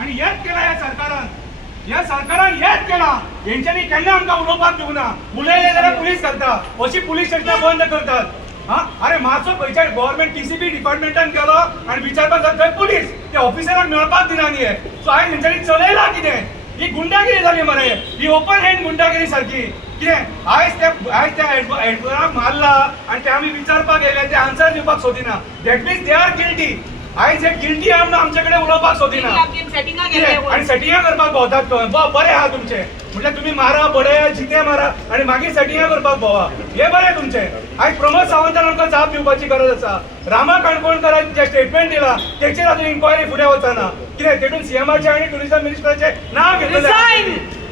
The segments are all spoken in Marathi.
आणि हेच केला या सरकारान हेच केला. यांच्यानी केन्ना आमकां उलोवपाक दिवना. उलयले जाल्यार पुलीस करता, अशी पुलीस स्टेशनां बंद करतात. अरे मातसो खंयच्या गव्हर्नमेंट टीसीपी डिपार्टमेंटान गेलो आणि विचारपाक जाता थंय पुलीस त्या ऑफिसराक मेळपाक दिना न्ही. सो आयज हेंच्यांनी चलयला कितें? ही गुंडागिरी जाली मरे, ही ओपन हँड गुंडागिरी सारकी. कितें आयज त्या एडवोकेटाक मारला आणि ते आमी विचारपाक गेले, ते आन्सर दिवपाक सोदिना. That means they are guilty. आयज हे गिल्टी आमना आमच्याकडे उलोवपाक सोदिना आणि सेटिंगा करपाक भोंवतात. बरें आहा तुमचे, म्हटल्यार तुम्ही मारा, बडया, जिते मारा आणि मागीर सेटिंगा करपाक भोंवा, हे बरें तुमचे. आयज प्रमोद सावंतान आमकां जाप दिवपाची गरज आसा. रामा काणकोणकरान जे स्टेटमेंट दिला तेचेर अजून इन्क्वायरी फुडें वचना. कितें तेतून सीएमाचे आणि टुरिझम मिनिस्टराचे नांव घेतलें.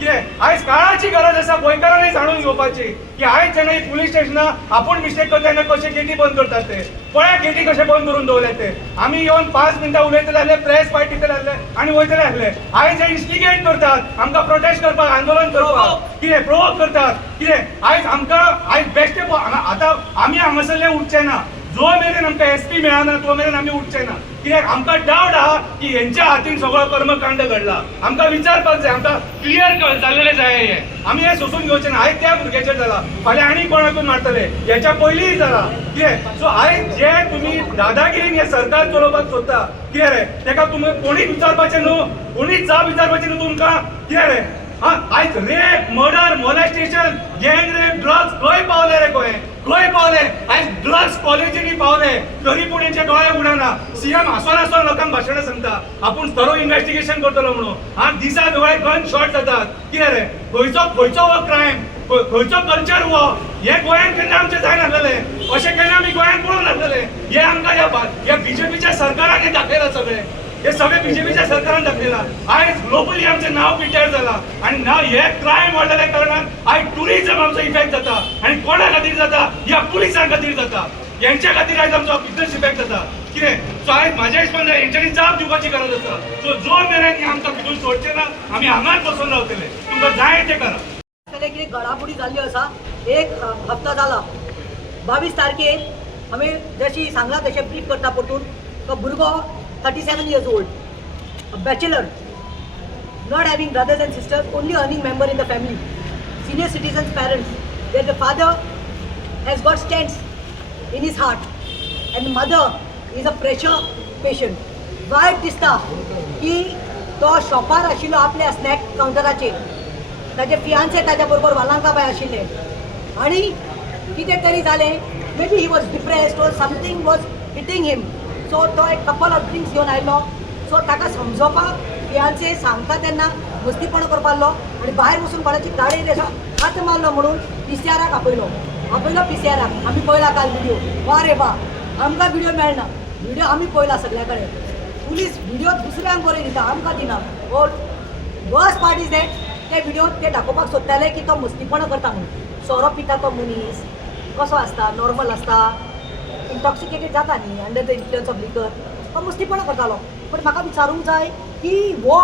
कितें आयज काळाची गरज आसा गोंयकारांनी जाणून घेवपाची की आयज जेन्ना ही पुलीस स्टेशनां आपूण मिस्टेक करता तेन्ना कशे गेटी बंद करतात ते. पळया गेटी कशे बंद करून दवरले ते. आमी येवन 5 मिनटां उलयतले आसले, प्रेस फायट दितले आसले आणि वयतले आसले. आयज हे इन्स्टिगेट करतात आमकां प्रोटेस्ट करपाक, आंदोलन करपाक, कितें प्रोवोक करतात. कितें आयज आमकां आयज बेश्टे आतां आमी हांगासरले उठचे ना. जो मेरेन आमकां एसपी मेळना तो मेरेन आमी उठचे ना. कित्याक आमकां डावट आहा की हेंच्या हातीन सगळो कर्मकांड घडला. आमकां विचारपाक जाय, आमकां क्लियर जाल्लेले जाय हे. आमी हे सोसून घेवचे ना. आयज त्या भुरग्याचेर जाला, फाल्यां आनी कोणाकून मारतले, हेच्या पयलींय जाला. कितें सो आयज जे तुमी दादागिरीन हे सरकार चलोवपाक सोदता, कितें रे तेका तुमी कोणीच विचारपाचें न्हू, कोणीच जाप विचारपाचें न्हू तुमकां. कितें रे आयज रेप, मर्डर, मोलेस्टेशन, गँग रेप, ड्रग्स खंय पावले रे गोंय, खंय पावले? आयज ड्रग्स कॉलेजींनी पावले तरी पूण हेंचे दोळे उडना. सीएम हांसोन हांसोन लोकांक भाशणां सांगता आपूण थरो इन्व्हेस्टिगेशन करतलो म्हणून. दिसा दोळे गन शॉट जातात. कितें रे खंयचो हो क्रायम, खंयचो कल्चर हो? हे गोंयांत केन्ना आमचें जाय नासलेले, अशें केन्ना आमी गोंयांत पळोवंक नासलेले. हे आमकां ह्या बीजेपीच्या सरकारान हे दाखयला सगळे. हे सगळे बीजेपीच्या सरकारान दाखयला. आयज ग्लोबली आमचें नांव पिड्ड्यार जाला आणि हे क्रायम वाडलेल्या कारणान आयज टुरिझम आमचो इफेक्ट जाता. आणि कोणा खातीर जाता? ह्या पुलिसां खातीर जाता. यांच्या खातीर आयज आमचो बिझनेस इफेक्ट जाता. कितें सो आयज म्हाज्या हिसपान हेंच्यांनी जाप दिवपाची गरज आसा. सो जो मेरेन आमकां भितून सोडचे ना आमी हांगाच बसून रावतले. तुमकां जाय तें करा. कितें घडामोडी जाल्ल्यो आसा. एक हप्ता जाला, 22 तारखेर आमी जशी सांगला तशें ब्रीफ करता परतून. तो भुरगो 37 years old, a bachelor, not having brothers and sisters, only earning member in the family, senior citizens' parents, where the father has got stents in his heart and the mother is a pressure patient. वायट दिसता की तो शॉपार आशिल्लो आपल्या स्नॅक काउंटराचेर, ताचे फियांसे ताच्या बरोबर वालांका बाय आशिल्ले आणि कितें तरी जालें. मेबी ही वॉज डिप्रेस्ड और समथींग वॉज हिटींग हिम. सो तो एक कपल ऑफ ड्रिंक्स घेवन आयलो. सो ताका समजोवपाक फियांसे सांगता तेन्ना मस्तीपण करपाक लागलो आनी भायर वचून कोणाची गाडयेन असो हात मारलो म्हणून पीसीआराक आपयलो पीसीआराक. आमी पळयला काल व्हिडिओ. वा रे वा, आमकां व्हिडिओ मेळना. व्हिडिओ आमी पळयला सगळ्या कडेन. पुलीस व्हिडिओ दुसऱ्यांक बरें दिता, आमकां दिना. और वर्स्ट पार्ट इज दॅट ते व्हिडिओ ते दाखोवपाक सोदताले की तो मस्तीपण करता म्हणून. सोरो पिता तो मनीस कसो आसता, नॉर्मल आसता, इंटॉक्सिकेटेड जाता न्ही, अंडर द इन्फ्लुयन्स ऑफ लिकर, तो मस्तीपण करतालो. पण म्हाका विचारूंक जाय की वो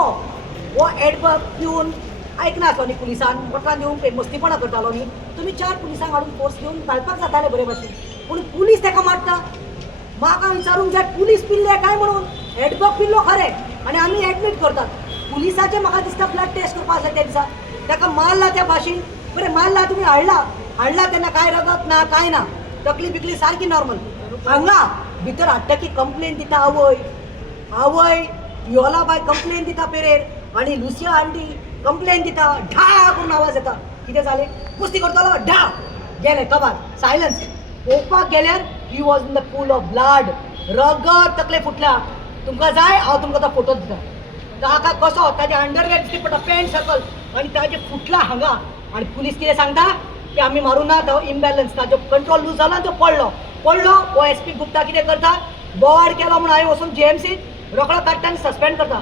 एडवर्क पिवन आयकनासलो न्ही पुलिसान, वखदां दिवंक मस्तीपणा करतालो न्ही. तुमी 4 पुलिसांक हाडून फोर्स घेवन घालपाक जाताले बरे भाशेन, पूण पुलीस ताका मारता. म्हाका विचारूंक जाय पुलीस पिल्ले काय म्हणून. एडवर्क पिल्लो खरें आनी आमी एडमीट करतात. पुलिसाचें म्हाका दिसता ब्लड टेस्ट करपाक जाय त्या दिसा. ताका मारला त्या भाशेन. बरें मारला, तुमी हाडला तेन्ना काय रगत ना, काय ना, तकली बिकली सारकी नॉर्मल. हांगा भितर हाडटकी कंप्लेन दिता आवय पियोला बाय कंप्लेन दिता पेरेर आणि लुसिया आंटी कंप्लेन दिता. ढा करून आवाज येता. कितें जालें? कुस्ती करतालो, ढा गेले कबार, सायलन्स. पळोवपाक गेल्यार he was in the pool of blood. रगत तकले फुटला. तुमकां जाय हांव तुमकां तो फोटो दिता. ताका कसो ताजे अंडरवेअर दिसता पडटा, पॅन्ट सकल आनी ताजे फुटला हांगा. आनी पुलीस कितें सांगता की आमी मारूं ना, तो इम्बॅलन्स, ताजो कंट्रोल लूज जाला, तो पडलो. वो एसपी गुप्ता कितें करता, बोवाड केलो म्हणून हांवें वचून जीएमसीत रोखडो काडटा आनी सस्पेंड करता.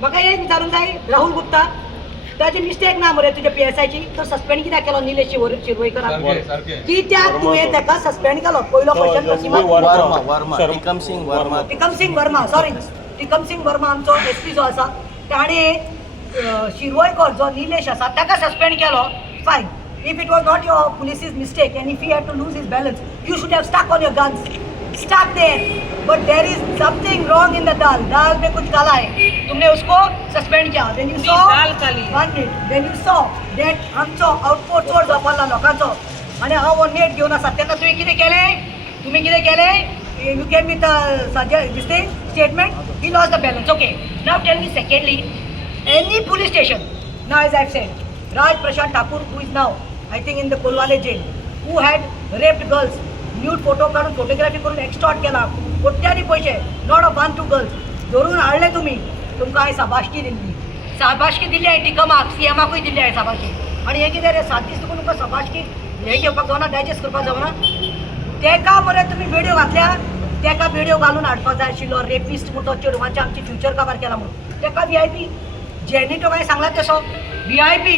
म्हाका एक विचारूंक जाय, राहुल गुप्ता ताजी मिस्टेक ना मरे तुज्या PSIची, तो सस्पेंड कित्याक केलो निलेश शिरवयकराक? कित्याक तुवें ताका सस्पेंड केलो? पयलो क्वेश्चन टिकम सिंग वर्मा आमचो एसपी जो आसा ताणें शिरवयकर जो निलेश आसा ताका सस्पेंड केलो. फायन. If it was not your police's mistake and if he had to lose his balance, you should have stuck on your guns. Stuck there. But there is something wrong in the dal. दाल में कुछ काला है. तुमने उसको suspend KIA. When you saw दाल काली. One minute. When you saw that आमचो आउटपोर्ट चोड जावपाला लोकांचो आनी हांव हो नेट घेवन आसा तेन्ना तुवें कितें केलें? तुम्ही कितें केलें? You came with this thing, statement, he lost the balance. Okay. Now tell me secondly, any police station, now as I've said, Raj Prashant Thakur, who is now, I think in the Kolwale jail, who had raped girls, nude photo काढून photography करून extort केला, कोट्यांनी पैसे, not of 1-2 girls, धरून हाडले तुम्ही, तुमकां हांवें शाबासकी दिल्ली आहे टिकमाक, सीएमाकूय दिल्ली आहे शाबासकी. आनी हें कितें रे 7 दीस तुमकां शाबासकी हें घेवपाक जावना, डायजेस्ट करपाक जावना. तेका मरे तुम्ही व्हिडिओ घातल्या, तेका व्हिडिओ घालून हाडपाक जाय आशिल्लो. रेपिस्ट म्हणून तो चेडवांचे आमची फ्युचर कवर केला म्हणून तेका VIP जेनी तो काय सांगला तसो VIP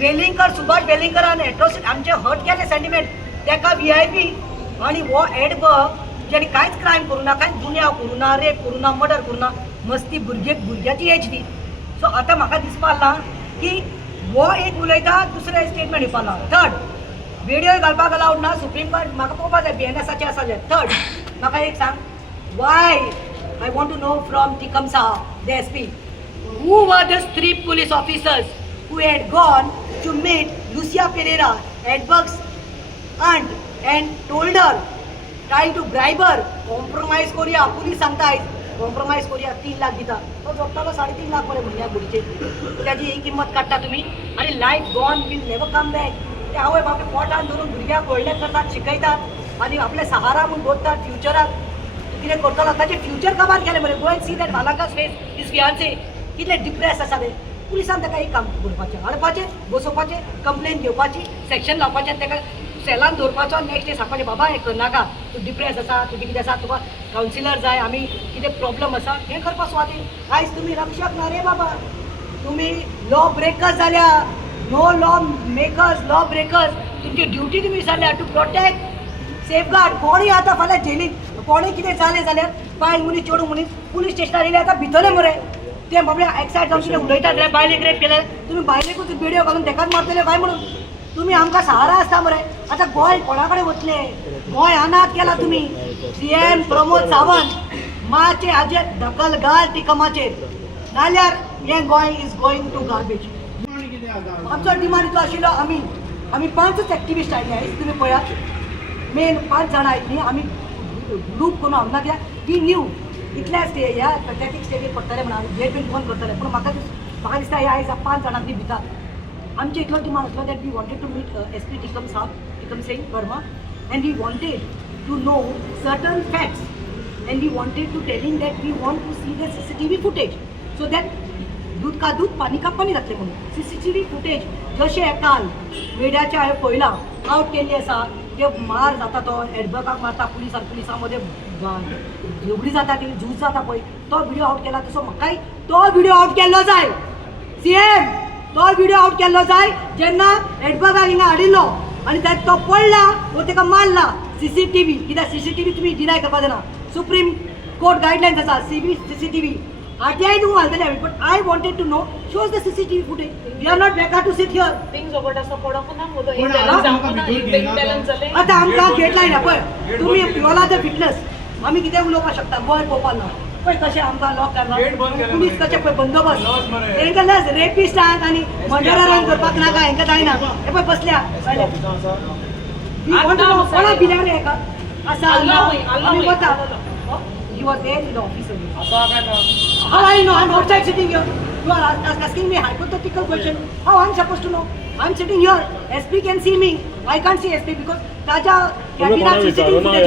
वेलिंगकर, सुभाष वेलिंगकरान एट्रोसिटी आमचे हर्ट केले सेंटिमेंट, तेका VIP. आणि हो एडबग जेणे कांयच क्रायम करूं ना, कांयच गुन्यांव करूं ना, रेप करूं ना, मर्डर करूं ना, मस्ती भुरग्याची एज दी. सो आतां म्हाका दिसपा लागला की हो एक उलयता, दुसरें स्टेटमेंट दिवपा लागला. थर्ड व्हिडिओ घालपाक अलाउड ना. सुप्रीम कोर्ट म्हाका पळोवपाक जाय BNSचे आसा जे. थर्ड म्हाका एक सांग, why I want to know from Tikam साहब, the SP, who were the 3 police officers who had gone to meet Lucia Pereira, Edberg's aunt, and told her, trying to bribe her, compromise करूया. पुलीस सांगताय कॉम्प्रोमाइज करूया, 3 लाख दिता. तो जोडटालो 3.5 लाख मरे म्हयन्याक बुडीचे. त्याची ही किंमत काडटा तुमी. आनी life gone will never come back. ते आवय बापूय पोटान धरून भुरग्यांक व्हडले करतात, शिकयतात आनी आपले सहारा म्हणून दवरतात फ्युचराक. कितें करतलो ताचें फ्युचर कबार केलें मरे. गो एंड सी दॅट वालाकास फेस, हिज फियान्से कितलें डिप्रेस आसा ते. पुलिसान ताका एक काम करपाचें, हाडपाचें, बसोवपाचें, कंप्लेन घेवपाची, सेक्शन लावपाचें, ताका सेलान दवरपाचो. नेक्स्ट डे सांगपाचें, बाबा हें करनाका, तूं डिप्रेस आसा, तुजें कितें आसा, तुका कावन्सिलर जाय, आमी कितें प्रॉब्लम आसा हें करपा सुवातेर. आयज तुमी रक्षक ना रे बाबा, तुमी लॉ ब्रेकर्स जाल्या. No law makers, law breakers. तुमची ड्युटी तुमी विसरल्या टू प्रोटेक्ट, सेफगार्ड. कोणीय आतां फाल्यां जेलींत कोणीय कितें जालें जाल्यार बायल मनीस, चेडूं मनीस पुलीस स्टेशनार येयले आतां भितरले मरे. ते बाबड्या एक्सायड जावन कितें उलयतात रे, बायलेक रेप केले, तुमी बायलेकूच व्हिडिओ घालून तेकाच मारतले काय म्हणून. तुमी आमकां सहारा आसता मरे. आतां गोंय कोणा कडेन वतले? गोंय अनाथ केला तुमी. CM प्रमोद सावंत माचे हाजेर धकल घाल टिकमाचेर, नाल्यार हें Goa is going to garbage. आमचो डिमांड इतलो आशिल्लो, आमी 5च एक्टिविस्ट आयिल्ले आयज. तुमी पळयात, मेन 5 जाणां आयिल्लीं. आमी ग्रूप करून हाडून कित्याक वी न्यू इतल्या ह्या पॅथेटीक स्टेजीर पडटले म्हणून आमी गेट बीन फोन करतले. पूण म्हाका दिसता हे आयज 5 जाणांक ती भितात. आमचे इतलो डिमांड आसलो that we wanted to meet SP Tikam साहब, Tikam Singh Verma, and we wanted to know certain facts, and we wanted to tell him that we want to see the CCTV footage, so that दूध का दूध पाणी का पाणी जातलें म्हणून. CCTV फुटेज जशें काल मिडियाच्या हांवें पळयलां, आउट केल्ली आसा. ते मार जाता, तो एडबकाक मारता, पुलिसां मदें झगडी जाता, ती झूज जाता पळय, तो व्हिडिओ आउट केला. तसो म्हाकाय तो व्हिडिओ आउट केल्लो जाय. CM तो व्हिडिओ आउट केल्लो जाय जेन्ना एडबकाक हिंगा हाडिल्लो आनी तो पडला वो ताका मारला. CCTV कित्याक CCTV तुमी डिनाय करपाक जायना. सुप्रीम कोर्ट गायडलायन्स आसा, CCTV RTI तूं घालतले हांवें, but I wanted to know shows the CCTV footage. We are not बेकार to sit here. Things over असं पडोक ना मोदो इम्बॅलन्स जाले. आतां आमकां गेट लायना पळय, तुमी प्युअला द फिटनेस, आमी कितें उलोवपाक शकता, गोंय पळोवपाक ना पळय कशें आमकां लॉक करना, पुलीस कशें पळय बंदोबस्त. तांकां लस रेपिस्टांक आनी मर्डरांक करपाक नाका, हांकां जायना. हे पळय बसल्या कोणाक भिल्या रे हेका आसा आमी वता. You are there in the office only. How I know? I'm outside sitting here. You are asking me hypothetical question. How I'm supposed to know? I'm sitting here. SP can see me. I can't see SP because ताजा कॅबिनात CCTV फुटेज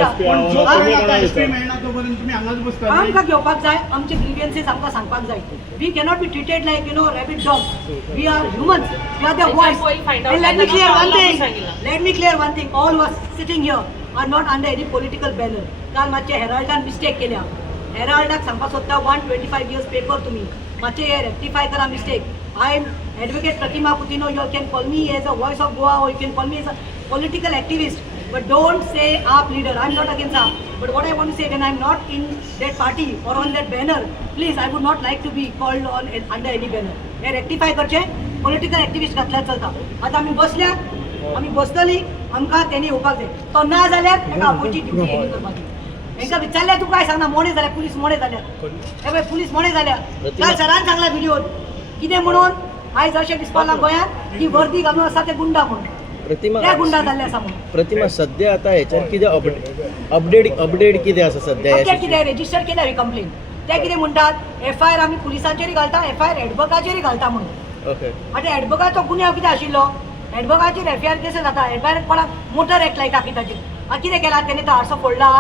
आमकां घेवपाक जाय. आमचे ग्रीवियन्सेस आमकां सांगपाक जाय. We cannot be treated like rabbit dogs. We are humans. We are the voice. And let me clear one thing. All of us sitting here are not under any political banner. काल मातशे हेराल्डान मिस्टेक केल्या. हेराल्डाक सांगपाक सोदता 125 years पेपर तुमी मातशे हे रेक्टिफाय करा mistake. I am advocate Pratima Coutinho. You can call me as a voice of Goa, or you can call me as a political activist, but don't say AAP leader. I'm not against AAP, but what I want to say, when I'm not in that party or on that banner, please, I would not like to be called on under any banner. हे रेक्टिफाय करचे. पॉलिटिकल एक्टिविस्ट घातल्यार चलता. आतां आमी बसल्या, आमी बसतली, आमकां तेणी येवपाक जाय. तो ना जाल्यार ताका आपोवची ड्युटी हेणी करपाची. हेंका विचारल्या तू काय सांगना मोणे जाल्या पुलीस मोणे जाल्या हे पळय पुलीस मोणे जाल्या काल सरान सांगला व्हिडिओ कितें म्हणून आयज अशें दिसपाक लागला गोंयांत की वर्दी घालून आसा ते गुंडा म्हणून प्रतिमा त्या गुंडा जाल्ले आसा म्हणून प्रतिमा सध्या आता ह्याच्यार कितें अपडेट कितें आसा सध्या अपडेट कितें रेजिस्टर केल्या ही कंप्लेन ते कितें म्हणटात एफआयआर आमी पुलिसांचेरय घालता एफआयआर एडवोकाचेरय घालता म्हणून ओके आतां एडवोकाचो गुन्यांव कितें आशिल्लो एडवोकाचेर एफआयआर केस जाता एफआयआर कोणाक मोटर एक्ट लायता कित्याचेर कितें केला तेणे तो आरसो फोडला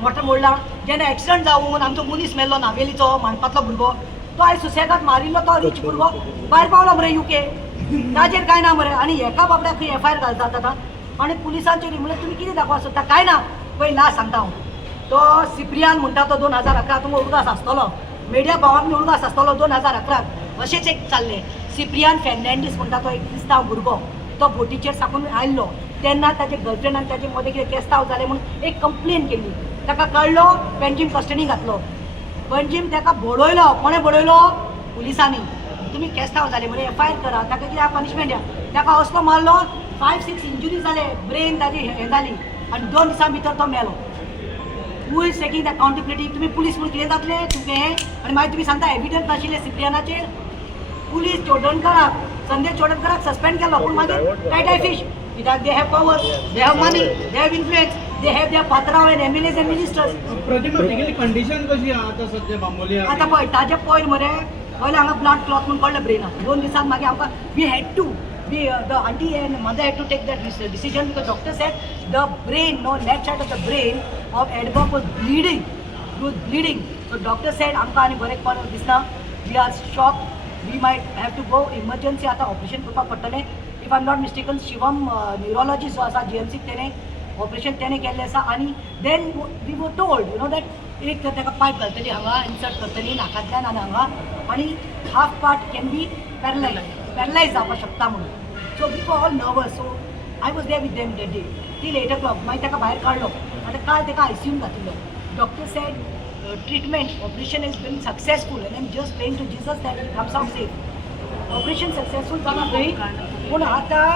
मोटर मोडला जेन्ना एक्सिडंट जावन आमचो मनीस मेल्लो नावेलीचो मानपातलो भुरगो तो आयज सुसेगाद मारिल्लो तो रीच भुरगो भायर पावलो मरे युके ताजेर कांय ना मरे आनी एका बाबड्याक खंय एफआयआर घालतात आतां आनी पुलिसांचेर म्हणल्यार तुमी कितें दाखोवंक सोदता कांय ना पळय लास्ट सांगता हांव तो सिप्रियान म्हणटा तो 2011 तुमकां उडगास आसतलो मिडिया भावाक उडगास आसतलो 2011 अशेंच एक चाललें सिप्रियान फेर्नांडीस म्हणटा तो एक क्रिस्तांव भुरगो तो बोटीचेर साकून आयल्लो तेन्ना ताजे गर्लफ्रेंडान ताजे मदें कितें केस्तांव जालें म्हणून एक कंप्लेन केल्ली ताका कळ्ळो पणजीम कस्टडी घातलो पणजीम ताका बडयलो कोणें बडयलो पुलिसांनी तुमी केस्तांव जाले म्हणून एफआयआर करा ताका कित्याक पनिशमेंट द्या ताका असलो मारलो 5-6 इंजुरी जाले ब्रेन ताजी हें जाली आनी 2 दिसां भितर तो मेलो who is taking the accountability तुमी पुलीस म्हणून कितें जातले तुमचें आनी मागीर तुमी सांगता एविडंस नाशिल्ले सिप्रियानाचेर पुलीस चोडणकराक संजय चोडणकराक सस्पेंड केलो पूण मागीर टायटाय फीश कित्याक they have power they have money they have influence they have there पात्रांव एंड एमएलएज एंड मिनिस्टर्स प्रतिमा तेगेली कंडिशन कशी आहा आतां सध्या बांबोली आतां पळय ताजे पयर मरे पयलें हांगा ब्लड क्लॉट म्हणून कळ्ळें ब्रेनाक 2 दिसांक मागीर आमकां we had to the aunty and mother had to take that decision because doctor said the brain no left side of the brain of Edberg was bleeding so doctor said आमकां आनी बरें दिसना we are shock we might have to go emergency आतां ऑपरेशन करपाक पडटलें if I am not mistaken Shivam neurologist जो आसा जीएमसीक तेणें ऑपरेशन तेणें केल्लें आसा आनी then we were told you know that एक तर ताका पायप घालतली हांगा इन्सर्ट करतली नाकांतल्यान आनी हांगा आनी half part can be paralyse जावपाक शकता म्हणून so we were all nervous so I was there with them that day till 8 o'clock मागीर ताका भायर काडलो आतां काल ताका आयसीयून घातिल्लो doctor said treatment operation has been successful and I'm just praying to Jesus that it comes out safe operation successful जाला खंय पूण आतां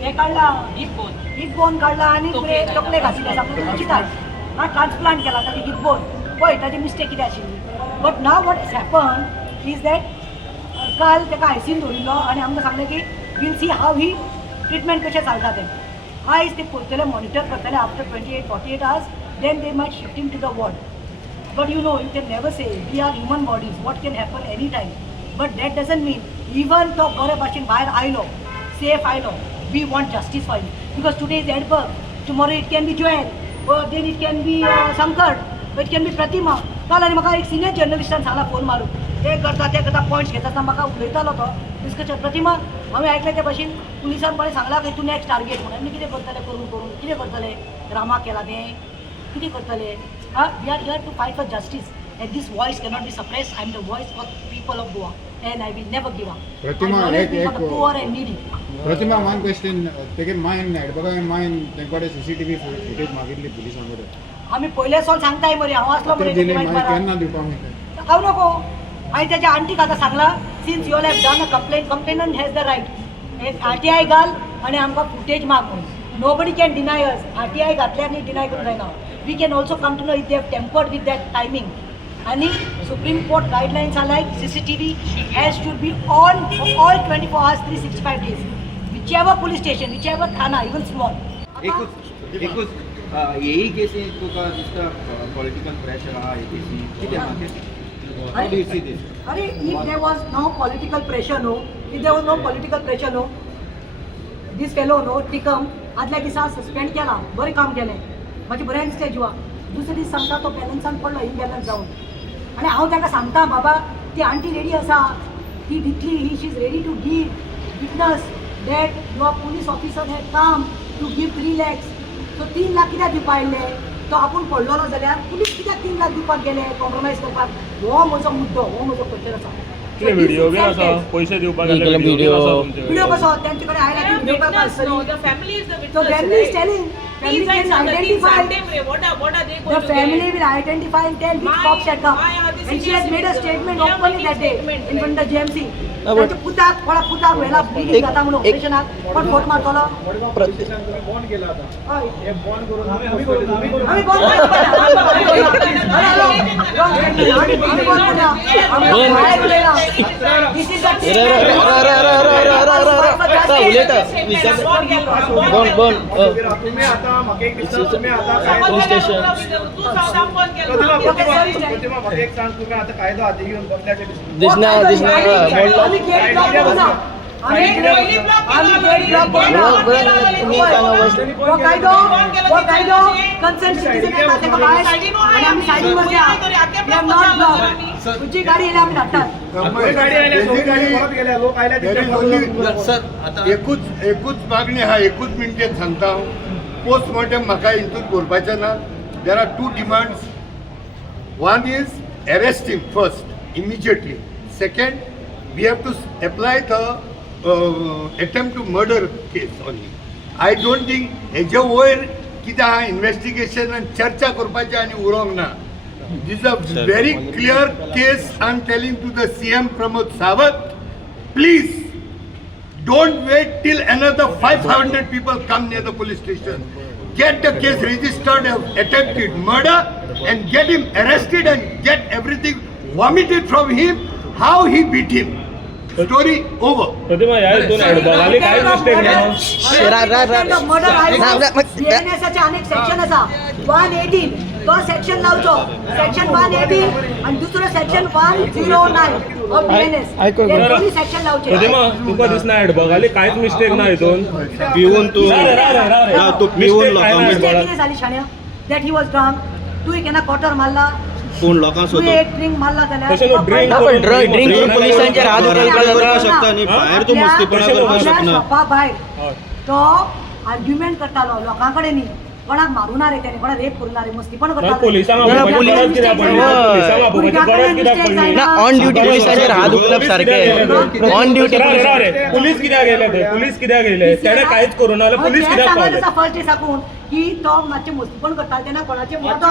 हें काडला हिप बोन काडला आनी तकले घातले आसा पूण चिंतात ना ट्रान्सप्लांट केला ताची हिप बोन पळय ताची मिस्टेक कितें आशिल्ली but now what has happen is that काल ताका आयसीयून दवरिल्लो आनी आमकां सांगलें की will see how he treatment कशें चलता तें आयज ते पळयतले मॉनिटर करतले after 48 hours then they might shift him to the ward. But you know, you can never say, we are human bodies, what can happen anytime. But that doesn't mean, even though Gore Bashin Bhair Ailo, safe Ailo, we want justice for him. Because today is Edberg, tomorrow it can be Joel, or then it can be Sankar, or it can be Pratima. काल आनी म्हाका एक सिनियर जर्नलिस्टान सांगला फोन मारून ते करता पॉयंट्स घेता म्हाका उलयतालो तो डिस्कशन प्रतिमा हांवें आयकलें ते भाशेन पुलिसान बरें सांगला की तूं नॅक्स्ट टार्गेट म्हणून आमी कितें करतले करून कितें करतले ड्रामा केला तें कितें करतले we are here to fight for justice and this voice cannot be suppress I am the voice for people of Goa and I will never give up. Pratima, for the poor and needy. Pratima, one question. Taken mine, advocate mine. तेंकडे CCTV footage मागितली पुलिसांकडे. आम्ही पयलेसून सांगताय मरे हांव आसलो मरे केन्ना दिवपाक मेळटा? हांव नको हांवें तेज्या आंटीक आतां सांगला since you all have done a complainant has the right RTI घाल आनी आमकां फुटेज माग म्हणून nobody can deny us RTI घातले आनी डिनाय करूंक जायना we can also come to know if they have tampered with that timing आणि supreme court guidelines are like CCTV has to be on all 24 hours 365 days whichever police station whichever थाना इवन स्मॉल एकूच यही केसी तुका दिसता पॉलिटिकल प्रेशर आहा ही केसी कितें हाउ डू यू सी दिस अरे if there was no political pressure no if there was no political pressure no this fellow no Tikam आदल्या दिसा सस्पेंड केला बरें काम केलें म्हाजे बरें दिसलें जिवाक दुसरे दीस सांगता तो बॅलन्सान पडलो इनबॅलन्स जावन आनी हांव ताका सांगता बाबा ती आंटी रेडी आसा ती दितली he she is ready to give witness that your police officer had come to give 3 lakhs so 3 lakh कित्याक दिवपा आयिल्ले तो आपूण पडलेलो जाल्यार पुलीस कित्याक 3 लाख दिवपाक गेले कॉम्प्रोमायज करपाक हो म्हजो मुद्दो हो म्हजो क्वेश्चन आसा व्हिडिओ बी आसा पैसे दिवपाक गेले व्हिडिओ व्हिडिओ कसो तेंचे कडेन आयला की व्हिडिओ करपाक Witness, no, the family is the So witness. family is right? telling family These can are identify. what are they going The to family get? will identify and tell which cops had come. And she has made a statement openly that day in front of the JMC. त्यांचे पुताक कोणा पुताक व्हेला ब्लिडिंग जाता म्हणून ऑपरेशनाक पण फोट मारतलो आम्ही बोल दिस इज तुम्ही आता म्हाका एक दिसता तुम्ही आता पोलीस स्टेशन प्रतिमा म्हाका एक सांग तुम्ही आता कायदो हाती घेऊन बदल्याचे दिसना आम्ही गेट ब्लॉक करू ना आम्ही गेट ब्लॉक वो कायदो कन्सर्न सिटीजन येतात तेका भायर आणि आम्ही सायडीन बसया वी आर नॉट ब्लॉक तुझी गाडी येयला आम्ही धाडटात गाडी आयल्या दोन गाडी परत गेल्या लोक आयल्या तिथे एकूच मागणी हा एकूच मिनटेत सांगता हांव पोस्टमॉर्टम म्हाका हितून करपाचें ना there are 2 demands one is arrest him first immediately second we have to apply the attempt to murder case only I don't think हेजे वयर कितें आहा इन्व्हेस्टिगेशन आनी चर्चा करपाचें आनी उरोंक ना this is a very clear case I am telling to the CM Pramod Sawant please don't wait till another 500 people come near the police station. Get the case registered of attempted murder and get him arrested and get everything vomited from him, how he beat him. Story over. प्रतिमा या दोन ॲडबॉगाली काय मिस्टेक ना सीएनएसचे अनेक सेक्शन आसा 118 तो सेक्शन लावचो सेक्शन 118 आणि दुसरो सेक्शन 109 ऑफ बीएनएस हे दोन्ही सेक्शन लावचे प्रतिमा तुका दिसना ॲडबॉगाली काहीच मिस्टेक ना हितून पिऊन तू तू पिऊन मिस्टेक किती झाली शाण्या दॅट ही वॉज ड्रंक तू केना क्वार्टर मारला कोण लोकां तू सोदून एक ड्रिंक मारला तशें न्हू, drink जाल्यार करून- ड्रिंक करून पोलिसांचेर हात उखलपाक शकता न्ही भायर तू मस्तीपणा करपाक शकना शॉपा भायर तो आर्ग्युमेंट करतालो लोकां कडेन न्ही कोणाक मारुना रे त्याने कोणाक रेप करुना रे मस्तीपण ना करतालो पोलिसांक आपोवपाची गरज कित्याक पडली पोलिसांक आपोवपाची गरज कित्याक पडली ना ऑन ड्युटी पोलिसांचेर हात उखलप सारखे ऑन ड्युटी पुलीस कित्याक गेले ते पुलीस कित्याक गेले तेणे कांयच करूं ना जाल्यार पुलीस कित्याक पावले फर्स्ट डे साकून की तो मातशें मस्तीपण करतालो तेन्ना कोणाचे मोटो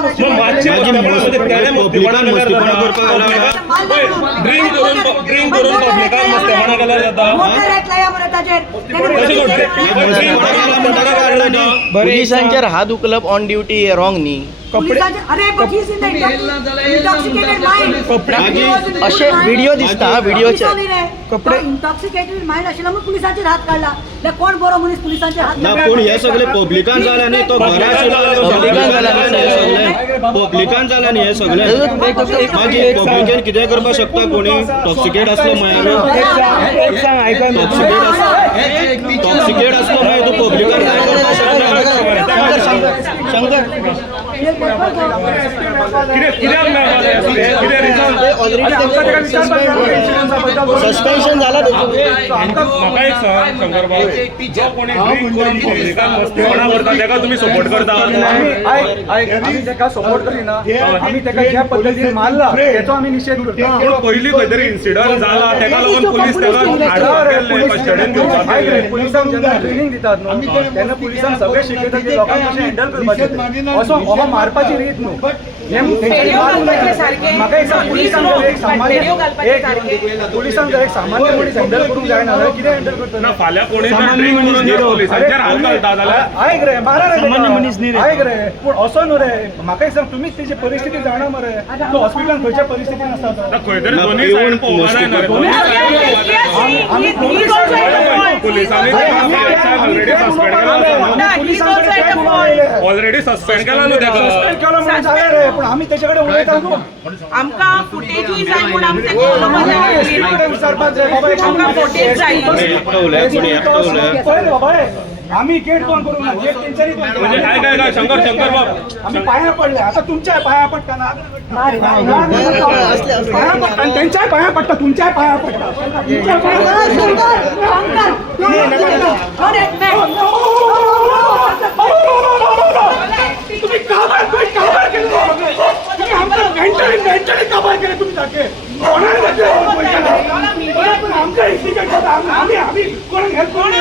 ड्रिंक करून पब्लिकाक मस्तेपणा केल्यार जाता मोटर ऍक्ट लाया मरे ताचेर पोलिसांचेर हात उखलप ऑन ड्युटी रॉंग न्ही अरे but he is in the intoxicated mind अशे व्हिडिओ दिसता व्हिडिओ कपडे इंटॉक्सिकेटेड माइंड आशिल्लो म्हणून पुलिसांचेर हात काढला जाल्यार कोण बरो मनीस पुलिसांचेर हात ना पूण हे सगळे पब्लिकान जाल्या न्ही तो घरा पब्लिकान जाल्या न्ही हे सगळे पब्लिकान जाल्या न्ही हे सगळे मागीर पब्लिकेन कितें करपाक शकता कोणी टॉक्सिकेट असलो म्हळ्यार टॉक्सिकेट असलो म्हळ्यार तूं पब्लिकान काय करपाक शकता शंकर सस्पेन्शन झाला म्हाका एक सांग शंकर भाऊ जो कोणी ड्रिंक करून पब्लिकाक मस्तीपणा करता तेका तुम्ही सपोर्ट करता आम्ही त्याला सपोर्ट करिना आम्ही त्याला ज्या पद्धतीने मारला त्याचा आम्ही निषेध करतो पूण पयलीं खंय तरी इन्सिडंट जाला तेका लागून पुलीस तेका हाडपाक गेले कस्टडीन घेवपाक पुलिसांक जेन्ना ट्रेनिंग दितात न्हू तेन्ना पुलिसांक सगळे शिकयतात की लोकांक कशें हँडल करपाचें असो हो मारपाची रीत न्हू म्हाका एक सांग पुलिसांक जर एक सामान्य पुलिसांक जर एक सामान्य मनीस हँडल करूंक जायना जाल्यार कितें हँडल करता ना फाल्यां कोणी जर ड्रिंक करून जर पुलिसांचेर हात घालता जाल्यार आयक रे मारा रे सामान्य मनीस न्ही आयक रे पूण असो न्हू रे म्हाका एक सांग तुमीच तेजी परिस्थिती जाणा मरे तूं हॉस्पिटलान खंयच्या परिस्थितीन आसा ना खंय तरी दोनूय सायड पळोवंक जाय ना रे पुलिसांनी ऑलरेडी सस्पेंड केला न्हू तेका सस्पेंड केलो म्हणून जालें रे पूण आमी तेचे कडेन उलयता न्हू आमकां फुटेजूय जाय म्हूण आमी तेका उलोवपाक विचारपाक जाय बाबा आमकां फुटेज जाय पळय बाबा आम्ही गेट बंद करू ना गेट तेंच्यानी बंद म्हणजे काय काय शंकर बाब आम्ही पाया पडले आता तुमच्या पाया पडताना त्यांच्या पाया पडता तुमच्या पाया पडता तुमच्या तुम्ही काबार मेंटली काबार केले तुम्ही सारखे आमच्या आम्ही कोणाक हेल्प करून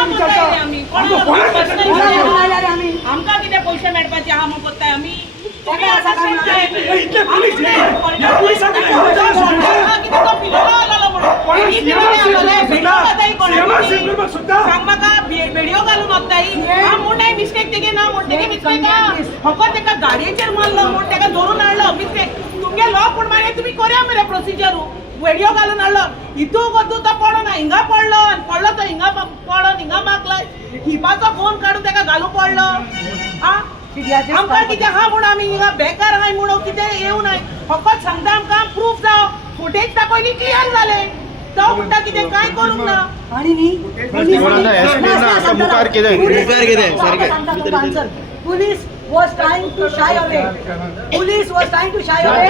आमकां कितें पयशे करता सांग म्हाका व्हिडिओ घालून वताई हा म्हूण नाही मिस्टेक तेगे ना म्हूण तेगे मिस्टेक फकत तेका गाडयेचेर मारलो म्हूण तेका धरून हाडलो मिस्टेक तुमगे लॉ पूण मागीर तुमी करया मरे प्रोसिजर व्हिडिओ घालून हाडलो इतू वतू तो पडो ना हिंगा पडलो आनी पडलो तो हिंगा पडोन हिंगा मागलाय हिपाचो फोन काडून तेका घालूं पडलो हा आमकां कितें हा म्हूण आमी हिंगा बेकार आहाय म्हणून कितें येवं नाय फकत सांगता आमकां प्रूफ जाव फुटेज दाखयली क्लियर जालें तो म्हणटा कितें कांय करूंक ना आणि नी मुखार कितें police was trying to shy away. Police was trying to shy away.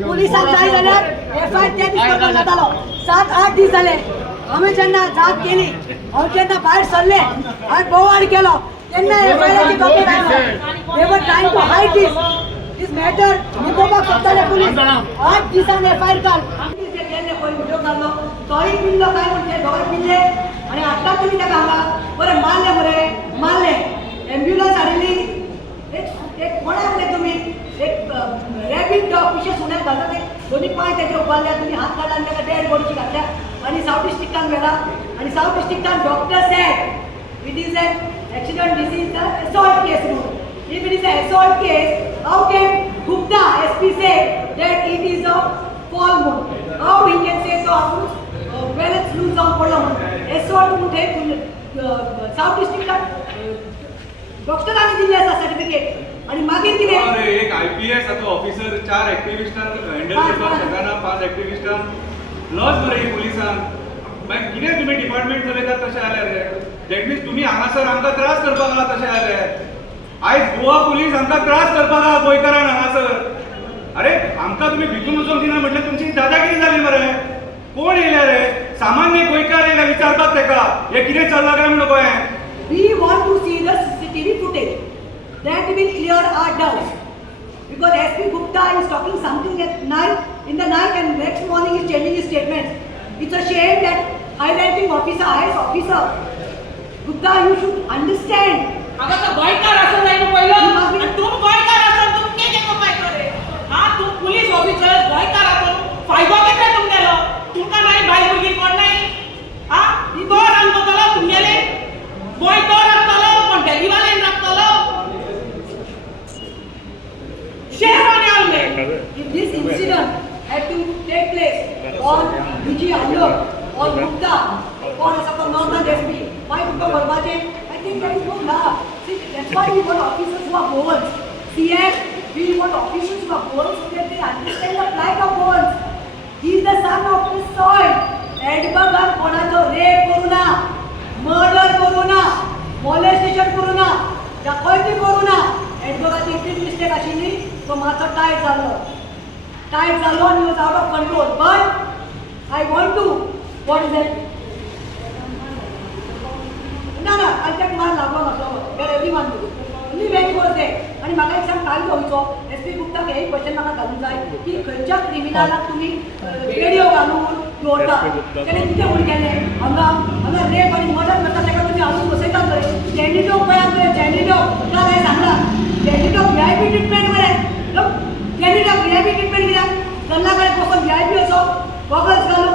पुलिसाक जाय जाल्यार FIR त्या दीस करपाक जातालो 7-8 दीस जाले आमी जेन्ना जाग केली हांव जेन्ना भायर सरले हांवें बोवाड केलो तेन्ना FIR ची कॉपी आयलो they were trying to hide this matter निकोबाक सोदताले पुलीस 8 दिसान FIR काड जे गेल्ले पळय व्हिडिओ काडलो तोय पिल्लो काय म्हणटे दोगांय पिल्ले आनी आतां तुमी ताका हांगा बरें मारले एम्ब्युलन्स हाडिल्ली एक कोणा म्हणले तुम्ही एक रॅबिट डॉग पिशे सुण्याक घालता ते दोन्ही पांय त्याचे उबारल्या तुम्ही हात काढला आणि त्याला डेड बॉडीची घातल्या आणि साऊथ डिस्ट्रिक्टान व्हेला आणि साऊथ डिस्ट्रिक्टान doctor said it is an accident this is the assault case rule if it is a assault case how can Gupta SP say that it is a fall mode how he can say तो आपण बॅलन्स लूज जाऊन पडला म्हणून असॉल्ट म्हणते साऊथ डिस्ट्रिक्टान डॉक्टरांनी दिले असा सर्टिफिकेट आणि मागीर कितें अरे एक IPS आता ऑफिसर 4 ऍक्टिव्हिस्टांक हँडल करपाक शकना 5 ऍक्टिव्हिस्टांक लॉस बरे पुलिसांक मागीर कितें तुमी डिपार्टमेंट चलयतात तशें जाल्यार रे दॅट मिन्स तुमी हांगासर आमकां त्रास करपाक आहा तशें जाल्यार आयज गोवा पुलीस आमकां त्रास करपाक आहा गोंयकारांक हांगासर अरे आमकां तुमी भितून वचोंक दिना म्हटल्यार तुमची दादागिरी जाली मरे कोण येयले रे सामान्य गोंयकार येयला विचारपाक तेका हे कितें चल्लां काय म्हणून गोंयांत we want to see the CCTV footage that will clear our doubts because SP Gupta is talking something at night in the night and next morning is changing his statements. It's a shame that high-ranking officer, IAS officer, Gupta, you should understand. अगं तो गोयकार असं जाय पहिलं आणि तू गोयकार असं तू के जे काय करे हा तू पोलीस ऑफिसर गोयकार असं फायदा किती तुमगेलो तुमका नाही भाई मुलगी कोण नाही हा ही तो रांगतलो तुमगेले गोय तो राखतलो पण डेलीवाले राखतलो शेहराने आले If this incident had to take place on DG Alok or Gupta or some northern SP, why Gupta Barbaje? I think there is no law. See, that's why we want officers who are bold. CM, we want officers who are bold so that they understand the plight of bold. He is the son of this soil. Edinburgh कोणाचो rape करू ना, murder करू ना, molestation करू ना, डकैती करू ना. एडवोकेटची इतलीच मिस्टेक आशिल्ली तो मातसो टायट जालो आनी was out of control but I want to what is that ना आय तेक मार लागलो नासलो there everyone only when he was there आनी म्हाका एक सांग काल वयचो SP गुप्ताक हे क्वेश्चन म्हाका घालूंक जाय की खंयच्या क्रिमिनलाक तुमी रेडिओ घालून दवरता तेणें कितें म्हूण केलें हांगा रेप आनी मर्डर करता तेका तुमी हाडून बसयतात खंय जॅनिटो पळयात खंय जॅनिटो काल हांवें सांगलां जॅनिटो VIP ट्रिटमेंट मरे जॅनिटो VIP ट्रिटमेंट कित्याक गल्ला कडेन बसून VIP असो गॉगल्स घालून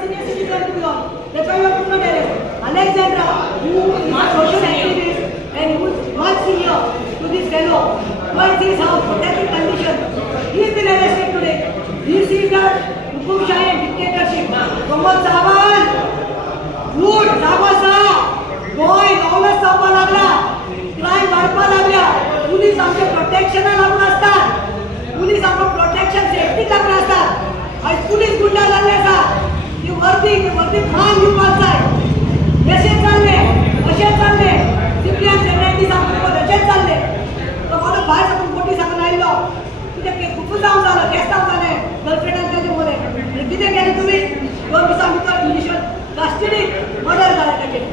senior citizen to be on that's why you are put direct Alexandra who is a social activist and who is much senior to this fellow but his house protected condition he has been arrested today this is the hukumshahi and dictatorship Pramod Sawant good Sabasa boy always सांगपा लागला क्राईम वाढपा लागल्या पुलीस आमचे प्रोटेक्शना लागून असतात पुलीस आमकां प्रोटेक्शन सेफ्टी लागून असतात आयज पुलीस गुंडा जाल्ले आसा ती वर्दी मान दिवपाक जाय अशें चालले सिप्लियन सेक्रेटरी सांगून अशेंच चालले तो माणूस भायर साकून कोटी साकून आयलो कितें खूब जावं जालो केस जावं जालें गर्लफ्रेंडान तेजे मरे कितें केलें तुमी 2 दिसां भितर ज्युडिशियल कस्टडीक मर्डर जालें तेजें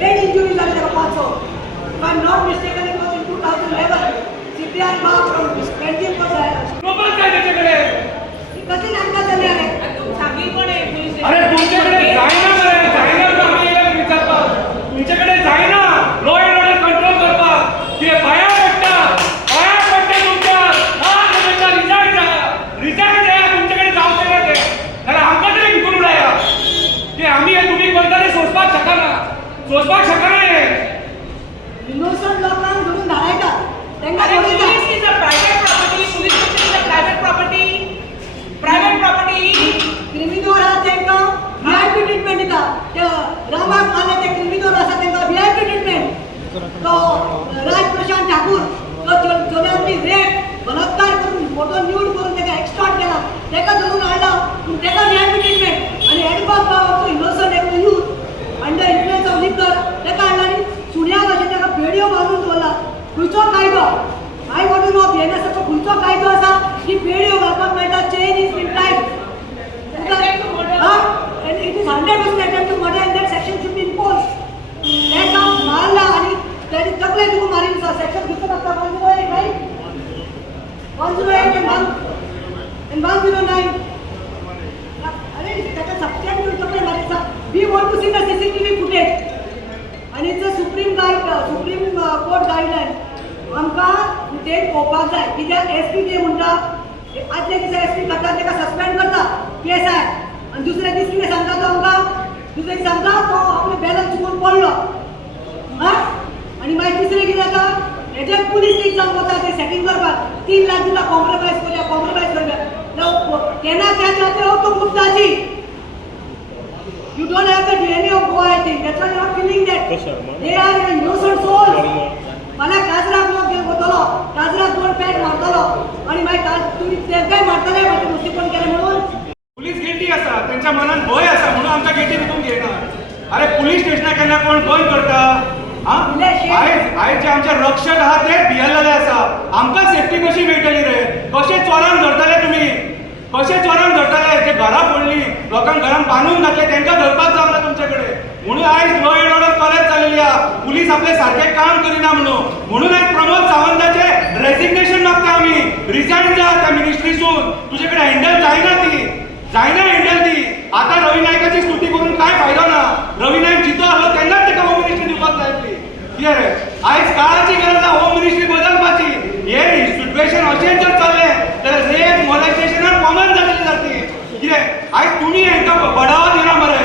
हेड इंजुरी जाली तेका 500 if I'm not mistaken it was in 2011 CPR mark from 20 proper काय त्याच्याकडे कशी नाटका चालली आहे तू सांगी कोण आहे पोलीस अरे तुमच्याकडे जायना मरे जायना आम्ही याला विचारतात तुमच्याकडे जायना लॉ अँड ऑर्डर कंट्रोल करपाक ते पाया पडटा तुमच्या रिझाईन द्या तुमच्याकडे जावचे ना ते नाल्यार आमकां तरी घेऊन उडया ते आम्ही हे तुम्ही कोणतरी सोडपाक शकना सोचपाक शकना हे इनोसंट लोकांक धरून धाडायतात तांकां अरे सोडयतात. police is a private property, police station is a private property. Private property. Criminal आहा तांकां VIP ट्रीटमेंट दिता. ते रामाक मारले ते क्रिमिनल आसा तांकां VIP ट्रीटमेंट. तो राज प्रशांत ठाकूर तो चोऱ्यांनी रेप बलात्कार करून फोटो न्यूड करून ताका एक्स्टॉर्ट केला. ताका धरून हाडला पूण ताका VIP ट्रीटमेंट आनी हेडबाग गांवाचो इनोसंट एकलो यूथ अंडर इन्फ्लुएन्स ऑफ लिकर ताका हाडला आनी सुण्या भाशेन ताका पेडयो मारून दवरला. खंयचो कायदो आय वॉन्ट टू नो बिएनएसाचो खंयचो कायदो आसा की पेडयो घालपाक मेळटा chain is been tied. And it is 100% attempt to murder and that section should be imposed. That now मारला आणि त्याने तकले दुखू मारीन सेक्शन किती असता 108 right? 108 and 109. अरे त्याचा सबस्टॅन्शियल तकले मारीन. We want to see the CCTV footage. आणि it's a Supreme Court guideline. आमकां फुटेज पळोवपाक जाय कित्याक SP कितें म्हणटा आदल्या दिसा SP करता ताका सस्पेंड करता PSI आणि दुसऱ्या दीस कितें सांगता तो आमकां दुसऱ्या दीस सांगता तो आपले बॅलन्स चुकून पडलो आनी मागीर दुसरें कितें जाता हेजे पुलीस एग्जाम वता ते सेटिंग करपाक 3 लाख दिता कॉम्प्रोमायज करया केन्ना त्या जाते हो तो मुद्दाची You don't have the DNA of Goa, I think. That's why you're not feeling that. They are innocent souls. मला काजराक लोक घेवन वतलो काजराक 2 पॅक मारतलो आणि मागीर तुमी तेंकाय मारतले मागीर मुस्ती कोण केले म्हणून. पुलीस गिल्टी आसा त्यांच्या मनात भय आसा म्हणून आमकां गिल्टी दिवून घेयना. अरे पुलीस स्टेशनार केन्ना कोण बंद करता आयज जे आमचे रक्षक आहा ते भियेलेले आसा. आमकां सेफ्टी कशी मेळटली रे? कशे चोरांक धरतले तुमी? कशे चोरांक धरतले? जे घरां फोडली लोकांक घरांत बांदून घातले तांकां धरपाक जमना तुमचे कडेन. म्हणून आयज लॉ अँड ऑर्डर कॉलेज चलिल्ली आहा. पुलीस आपले सारखे काम करिना म्हणून आयज प्रमोद सावंताचे रेजिग्नेशन मागता आमी. रिजायन जा त्या मिनिस्ट्रीसून. तुजे कडेन हँडल जायना हँडल ती. आता रवी नायकाची स्तुती करून काय फायदो ना. रवी नायक जितो आसलो तेन्नाच ताका होम मिनिस्ट्री दिवपाक जाय आसली. कितें रे आयज काळाची गरज आसा होम मिनिस्ट्री बदलपाची. हे सिच्युएशन अशें जर चल्लें जाल्यार रेप मोलेस्टेशनाक कॉमन जातली सारकी. कितें आयज तुमी हांकां बढावो दिना मरे.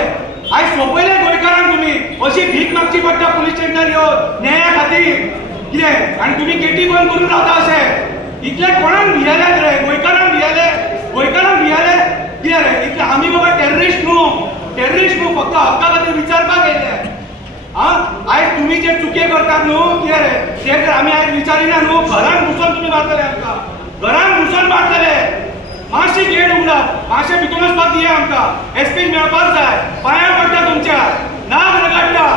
आयज सोपयले गोंयकारांक तुमी अशी भीक मागची पडटा पुलीस स्टेशनार येवन न्याया खातीर. कितें आनी तुमी गेटी बंद करून रावता अशें. इतले कोणाक भियेल्यात रे? गोंयकारांक भियेले कितें रे? इतले आमी बाबा टेररिस्ट न्हू फक्त हक्का खातीर विचारपाक येयले. आयज तुमी जे चुके करतात न्हू कितें रे ते जर आमी आयज विचारिना न्हू घरांत घुसून तुमी मारतले आमकां. घरांत घुसून मारतले. मातशी गेट उगडात मातशें भितून वचपाक दिया आमकां. SP मेळपाक जाय. पांयां पडटा तुमच्या नाक रगडटा.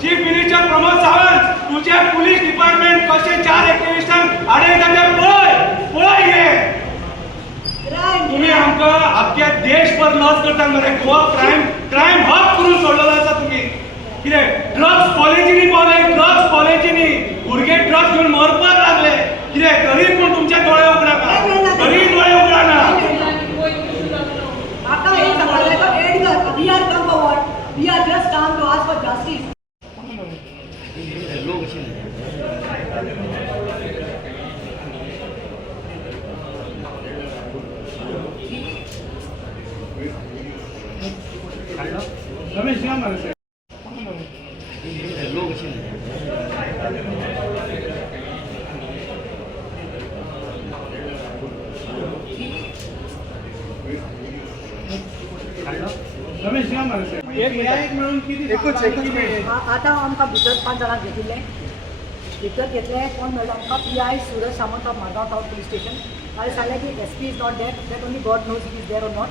चीफ मिनिस्टर प्रमोद सावंत तुझे पुलीस डिपार्टमेंट कशे 4 एक्टिविस्टांक आडयता ते पळय घे. तुम्ही आमकां अख्ख्या देशभर लॉस करतात मरे. गोवा क्रायम हब करून सोडलेलो आसा तुमी. कितें ड्रग्स कॉलेजींनी पावले ड्रग्स कॉलेजींनी भुरगे ड्रग्स घेवन मरपाक लागले. कितें तरी पूण तुमचे दोळे उगडाना. तरी दोळे उगडाना. आता हे समाजाला एड कर. We are come forward. We are just come to ask for justice. Ramesh या मरे. रमेश या मरे. एक मिळून किती आता आमकां भितर 5 जाणांक घेतिल्ले भितर घेतले कोण मेळ्ळो आमकां PI Suraj Samant of Margao town police station. हांवें सांगलें की SP is not that only God knows it is there or not.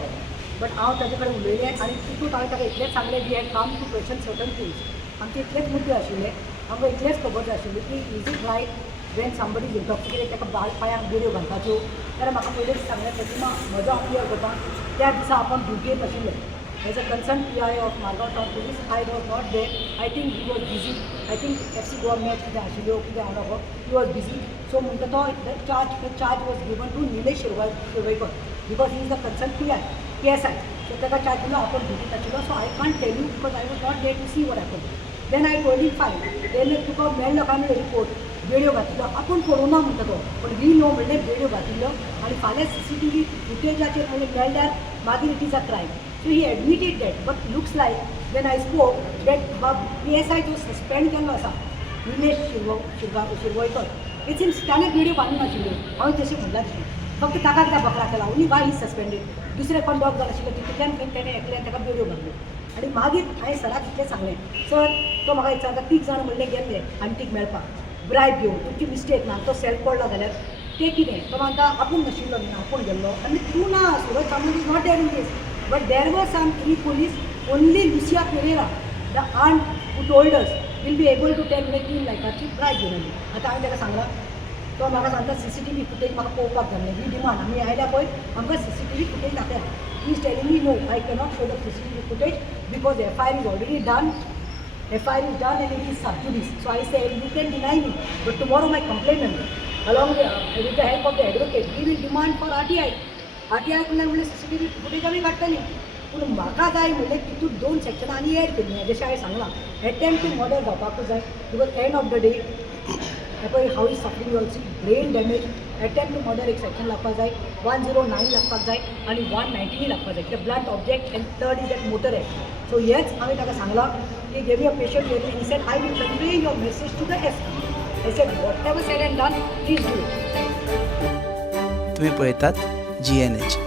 But हांव ताजे कडेन उलयलें आनी तितूंत हांवें ताका इतलेंच सांगलें we had come to question certain things. आमचे इतलेच मुद्दे आशिल्ले. आमकां इतलेच खबर जाय आशिल्ली की is it right when somebody is intoxicated ताका पांयांक बेड्यो घालपाच्यो. जाल्यार म्हाका पयलेंच सांगलें प्रतिमा म्हजो अपियर करता त्या दिसा आपण ड्युटीर नाशिल्ले. As a concern PI of Margao town police I was not there. I think he was busy. I think FC Goa match कितें आशिल्ल्यो कितें हांगा ही वॉज बिजी. सो म्हणटा तो charge was given to Nilesh Shirvaikar because he is the concern PSI. So ताका चार्ज दिलो आपण ड्युटी नाशिल्लो. So I can't tell you because I was not there to see what happen. Then I told him fine. Then तुका मेळ्ळो काय म्हणलें रिपोर्ट बेड्यो घातिल्लो. आपूण पळोवना म्हणटा तो पण वी नो म्हणलें बेड्यो घातिल्लो आनी फाल्यां CCTV फुटेजाचेर म्हणलें मेळ्ळ्यार मागीर it is a crime. So he admitted that, but looks like when I spoke that PSI जो सस्पेंड केल्लो आसा निलेश शिरवयकर इट सिम्स ताणें व्हिडिओ बांदून नाशिल्ल्यो हांवें तशें म्हणलां तशें फक्त ताका कित्याक बकरा केला ओन्ली वाय इज सस्पेंडेड दुसरे कोण डॉग जाल आशिल्लो तितूंतल्यान ताणें एकल्यान ताका व्हिडिओ बांदलो आनी मागीर हांवें सराक इतलें सांगलें सर तो म्हाका विचारता 3 जाण म्हणलें गेल्ले आंटीक मेळपाक ब्रायब घेवन तुमची मिस्टेक ना तो सेल्फ पडलो जाल्यार ते कितें तो म्हणटा आपूण नाशिल्लो न्ही आपूण गेल्लो आनी तूं ना Suraj Samant is not there in this but there were some 3 police only Lucia Pereira the aunt who told us will be able to tell me 3 लाखाची प्रायज घेवन आयली आतां हांवें ताका सांगलां तो म्हाका सांगता CCTV फुटेज म्हाका पळोवपाक जाय ही डिमांड आमी आयल्या पळय आमकां CCTV फुटेज दाखया he is telling me no I cannot show the CCTV footage because FIR is already done FIR is done and it is sub judice so I say you can deny me but tomorrow my complainant along with the help of the advocate we will demand for RTI कडल्यान म्हणलें CCTV फुटेज आमी काडटली पूण म्हाका जाय म्हणलें तितून 2 सेक्शनां आनी एड केल्लीं जशें हांवें सांगलां एटेम्प्ट टू मर्डर जावपाकूच जाय because end of the day पळय हाव is suffering also brain damage attempt to murder एक सेक्शन लागपाक जाय 109 लागपाक जाय आनी 190 लागपाक जाय कित्याक blunt object and third is at motor act so हेच हांवें ताका सांगलां की give me a patient hearing he said I will convey your message to the SP I said whatever said and done please do it तुम्ही पळयतात GNH.